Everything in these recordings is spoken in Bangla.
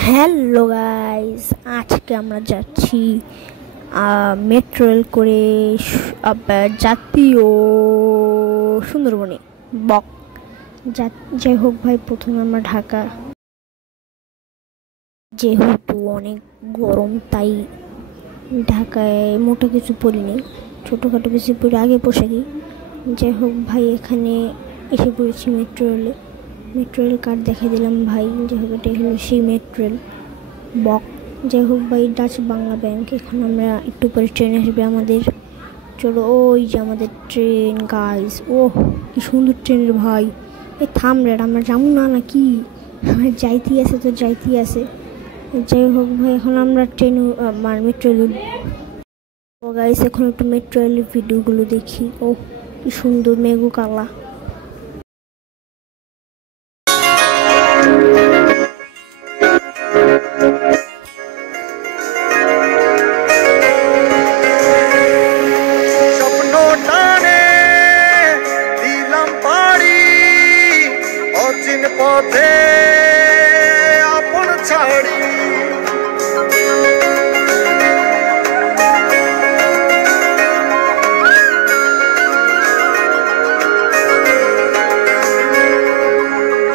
হ্যালো গাইস, আজকে আমরা যাচ্ছি মেট্রো রেল করে জাতীয় সুন্দরবনে বক। যাই হোক ভাই, প্রথমে আমরা ঢাকা, যেহেতু অনেক গরম তাই ঢাকায় মোটা কিছু পরিনি, ছোটোখাটো কিছু পরে আগে পোশাকি। যাই হোক ভাই, এখানে এসে পড়েছি মেট্রো রেল কার্ড দেখাই দিলাম ভাই। যাই হোক, এটা হলো সেই মেট্রো রেল বক। যাই হোক ভাই, ডাচ বাংলা ব্যাংক। এখন আমরা একটু পরে ট্রেন আসবে আমাদের। চলো, ওই যে আমাদের ট্রেন গাইস। ও কি সুন্দর ট্রেন রে ভাই। এই থাম রে, আমরা যাবো না নাকি? আমার যাইতেই আছে। যাই হোক ভাই, এখন আমরা ট্রেন মেট্রো রেল। ও গাইস, এখন একটু মেট্রো রেলের ভিডিওগুলো দেখি। ও কি সুন্দর মেঘু কালা। পথে আপন ছাড়ি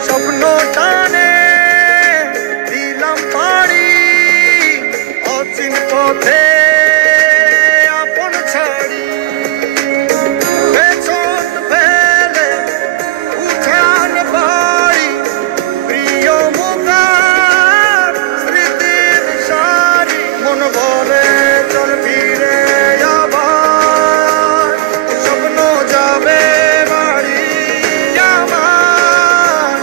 স্বপ্ন টানে দিলাম পাড়ি অচিন পথে আপন ছাড়ি পেছন ফেলে উঠান বাড়ি প্রিয় মুখার স্মৃতির সারি মন বলে চল ফিরে আবার স্বপ্ন যাবে বাড়ি আমার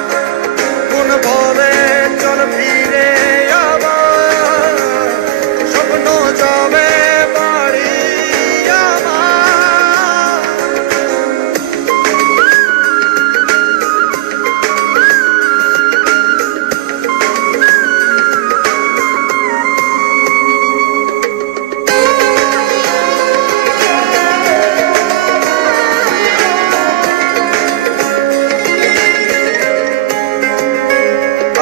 মন বলে চল ফিরে আবার স্বপ্ন যাবে বাড়ি আমার।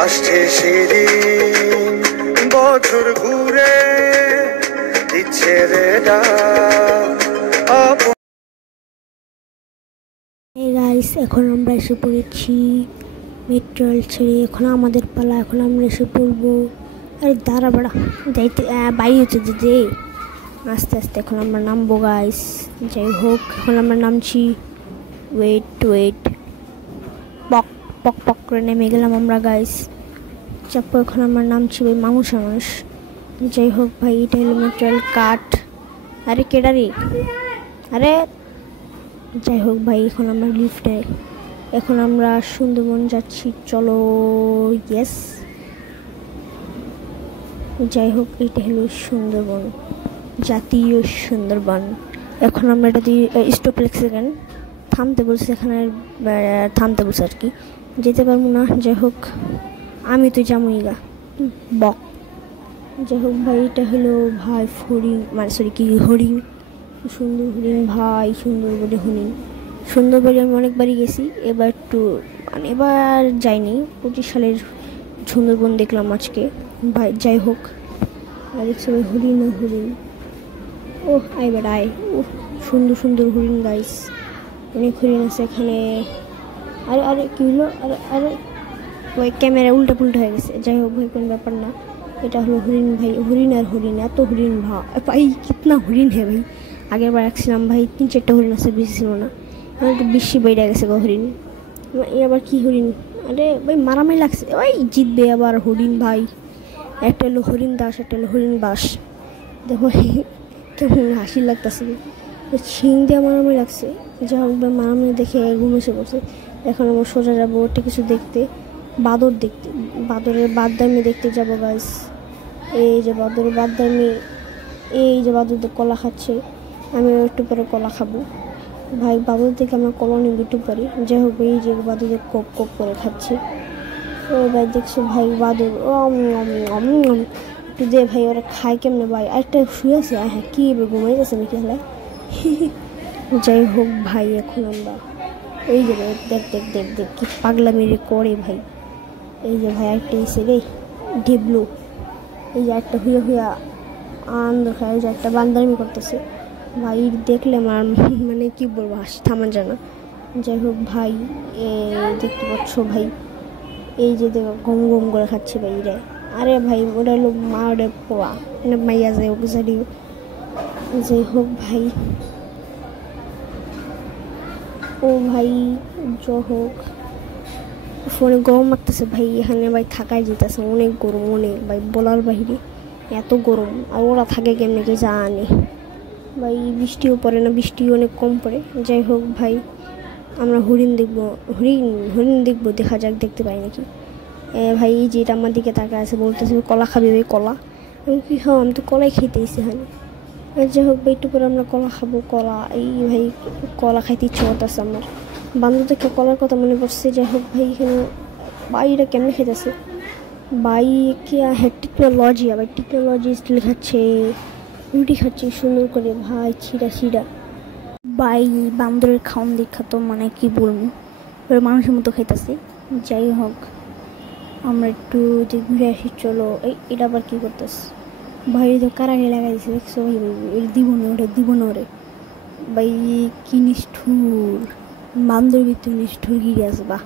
আসছে সেদিন বছর ঘুরে দিচ্ছে রে এই গাইস, এখন আমরা এসে পড়েছি মেট্রো রেল ছেড়ে। এখন আমাদের পালা, এখন আমরা এসে পড়বো। আরে দাঁড়া বাড়া, যাইতে বাড়ি হচ্ছে দিদি, আস্তে আস্তে এখন আমরা নামবো গাইস। যাই হোক, এখন আমরা নামছি। ওয়েট পক পক পক করে নেমে গেলাম আমরা গাইস। চাপো, এখন আমরা নামছি ভাই মানুষ। যাই হোক ভাই, এটা হলো মেট্রো রেল কাঠ। আরে কেডারি, আরে যাই হোক ভাই, এখন আমরা লিফটে, এখন আমরা সুন্দরবন যাচ্ছি। চলো, ইয়েস। যাই হোক, এটা হলো সুন্দরবন, জাতীয় সুন্দরবন। এখন আমরা এটা দিয়ে স্টপ এক সেকেন্ড থামতে বলছি, এখানে থামতে বলছি আর কি, যেতে পারবো না। যাই হোক, আমি তো যাবোই গা বক। যাই হোক ভাই, এটা হলো ভাই হরিণ, হরিণ, সুন্দর হরিণ ভাই, সুন্দরবনে আমি অনেকবারই গেছি, এবার যাইনি। 25 সালের সুন্দরবন দেখলাম আজকে ভাই। যাই হোক, আর ভাই হরিণ। ও আয়, ও সুন্দর হরিণ গাইস, অনেক হরিণ আছে এখানে। আরে কি হলো? আরে ওই ক্যামেরা উল্টা পুল্টা হয়ে গেছে। যাই হোক ভাই, কোনো ব্যাপার না। এটা হলো হরিণ ভাই, হরিণ এত হরিণ ভাই, কিতনা হরিণ হ্যাঁ ভাই। আগের বার রাখছিলাম ভাই 3-4টা হরিণ আছে, বেশি ছিল না। একটু বেশি বেড়ে গেছে গো হরিণ। আবার কি হরিণ? আরে ভাই মারামারি লাগছে, ওই জিতবে আবার হরিণ ভাই। একটা হলো হরিণ দাস, একটা হলো হরিণ বাস। দেখো কেমন হাসি লাগতেছে, শিং দিয়ে মারামারি লাগছে। যা হোক ভাই, মারামারি দেখে ঘুম এসে পড়ছে। এখন আমরা সোজা যাবো ওটা কিছু দেখতে, বাদরের বাদদামি দেখতে যাবো গাইস। এই যে বাদরের বাদদামি, এই যে বাদুরদের কলা খাচ্ছে, আমি একটু পরে কলা খাবো ভাই। বাদুর থেকে আমরা কলা নিব একটু পরে। যাই হোক, এই যে বাদুরদের কোক করে খাচ্ছে। ও ভাই দেখছো ভাই, বাদুর একটু দে ভাই, ওরা খায় কেমনে ভাই? আরেকটা শুয়ে আছে, হ্যাঁ কি ঘুমাই গেছে নাকি হলে। যাই হোক ভাই, এখন আমরা এই যে দেখ কি পাগলামি করে ভাই। এই যে ভাই, আরেকটা এসে রে, ডেবলু এই যে একটা হুইয়া হুইয়া আনন্দ খায়, যে একটা বান্দারমি করতেছে ভাই, দেখলে আমার মানে কি বলবো, হাসি থামান যায় না। যাই হোক ভাই, দেখতে পাচ্ছ ভাই, এই যে দেখো গম গম করে খাচ্ছে ভাই রে। আরে ভাই ওটা হলো মা, ওটা পোয়া মানে মাইয়া যায় ওকে জানিও। যাই হোক ভাই, ও ভাই যাই হোক, ফোনে গরম লাগতেছে ভাই, এখানে ভাই থাকাই যেতেছে, অনেক গরম, অনেক ভাই বলার বাহিরে এত গরম। আর ওরা থাকে কেমনে কে জানে ভাই, বৃষ্টিও পড়ে না, বৃষ্টি অনেক কম পড়ে। যাই হোক ভাই, আমরা হরিণ দেখবো, হরিণ হরিণ দেখবো, দেখা যাক দেখতে পাই নাকি। ভাই এই যে এটা আমার দিকে তাকা আছে, বলতেছে কলা খাবে ভাই, কলা। আমি কি খাও, আমি তো কলাই খেতে ইচ্ছে এখানে। যাই হোক ভাই, একটু করে আমরা কলা খাবো, কলা এই ভাই কলা খাইতে ইচ্ছে করতেছে আমার, বান্ধব থেকে কলার কথা মনে পড়ছে। যাই হোক ভাই, এখানে বাইরে কেমনে খেতেছে ভাই, কি হ্যাঁ টেকনোলজি, আবার টেকনোলজি স্টিল খাচ্ছে, রুটি খাচ্ছে সুন্দর করে ভাই, ছিঁড়া ছিঁড়া ভাই, বান্দরের খাওন দেখা তো মানে কি বলবো, মানুষের মতো খাইতেছে। যাই হোক, আমরা একটু যে ঘুরে আসি চলো। এটা আবার কি করতেছে ভাই, তো কারাগারে লাগাই দিচ্ছে দেখছো ভাই, দিব না ওরে, দিব না ওরে ভাই, কি নিষ্ঠুর বান্দর ভিতরে নিষ্ঠুর গিয়ে আছে বা।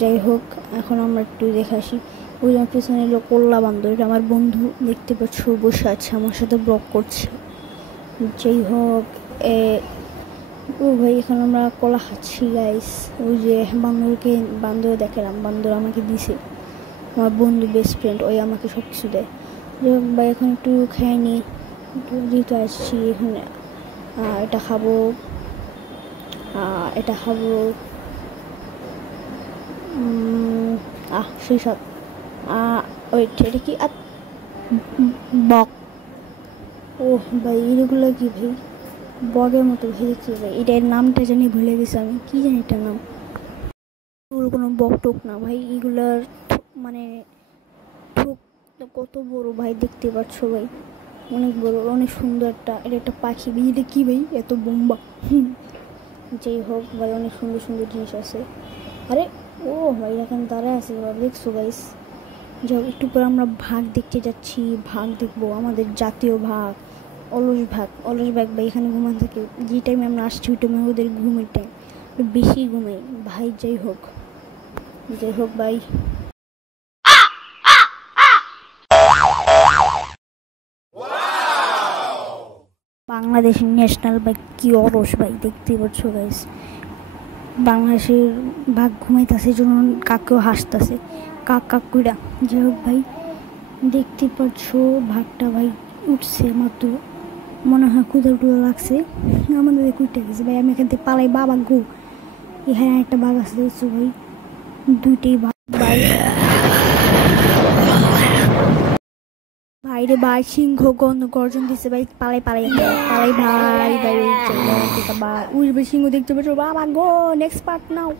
যাই হোক, এখন আমরা একটু দেখে আসি। ওই আমার পেছনে এলো কল্লা বান্দর, এটা আমার বন্ধু, দেখতে পাচ্ছ বসে আছে আমার সাথে ব্লগ করছে। যাই হোক, ও ভাই এখন আমরা কলা খাচ্ছি গাইস। ওই যে বান্দর দেখালাম, বান্দর আমাকে দিছে, আমার বন্ধু বেস্ট ফ্রেন্ড, ওই আমাকে সব কিছু দেয়। যাই হোক ভাই, এখন একটু খাইনি, যেহেতু আসছি এখানে, এটা খাবো, এটা খাবো, সেই সব ওয়েট, এটা কি বক, ও ভাই এগুলো কি ভাই, বগের মতো ভাই দেখছি ভাই, এটার নামটা জানি ভুলে গেছি আমি, কি জানি এটার নাম। ওগুলো কোনো বক টোক না ভাই, এগুলার মানে ঠোক কত বড় ভাই, দেখতে পাচ্ছ ভাই, অনেক বড়, অনেক সুন্দর একটা, এটা একটা পাখি ভাই, এটা কি ভাই এত বোম্বা। যাই হোক ভাই, অনেক সুন্দর সুন্দর জিনিস আছে। আরে ও ভাই এখন দাঁড়ায় আছে দেখছো গাইস। যাই হোক, একটু পরে আমরা ভাগ দেখতে যাচ্ছি, ভাগ দেখবো, আমাদের জাতীয় ভাগ, অলস ভাগ, অলস ভাগ ভাই এখানে ঘুমান থাকে, যে টাইমে আমরা আসছি ওই টাইমে ওদের ঘুমের টাইম, বেশি ঘুমাই ভাই। যাই হোক, যাই হোক ভাই, বাংলাদেশের ন্যাশনাল বাইক কি অলস ভাই, দেখতে পাচ্ছ গাইস, বাংলাদেশের ভাগ ঘুমাইতেছে, জন্য কাকেও হাসতেছে, কাক কাক কুইরা। যাই হোক ভাই, দেখতে পাচ্ছ ভাগটা ভাই উঠছে মাত্র, মনে হয় কুদা টুদা লাগছে, আমাদের কুইটা গেছে ভাই, আমি এখান থেকে পালাই, বাবা গো এখানে একটা বাঘ আছে দেখছো ভাই, দুইটাই ভাই ভাইরে ভাই, সিংহ গর্জন দিচ্ছে ভাই, পালাই পালাই পালাই ভাই ভাই, ভাই সিংহ দেখতে পাচ্ছ, বাবা গো, নেক্সট পার্ট নাও।